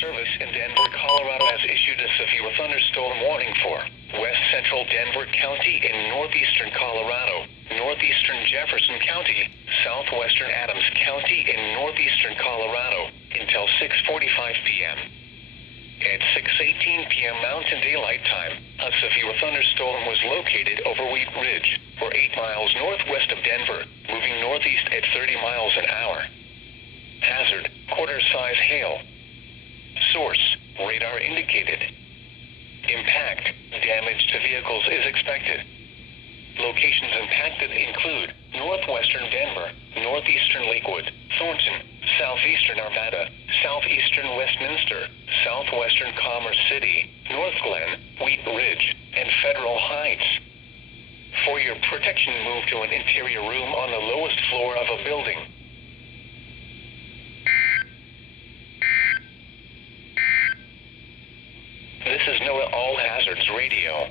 Service in Denver, Colorado has issued a severe thunderstorm warning for west central Denver County in northeastern Colorado, northeastern Jefferson County, southwestern Adams County in northeastern Colorado until 6:45 p.m. At 6:18 p.m. Mountain Daylight Time, a severe thunderstorm was located over Wheat Ridge, or 8 miles northwest of Denver, moving northeast at 30 miles an hour. Hazard, quarter-size hail. Source, radar indicated. Impact, damage to vehicles is expected. Locations impacted include northwestern Denver, northeastern Lakewood, Thornton, southeastern Arvada, southeastern Westminster, southwestern Commerce City, North Glen, Wheat Ridge, and Federal Heights. For your protection, move to an interior room on the lowest floor of a building. This is NOAA All Hazards Radio.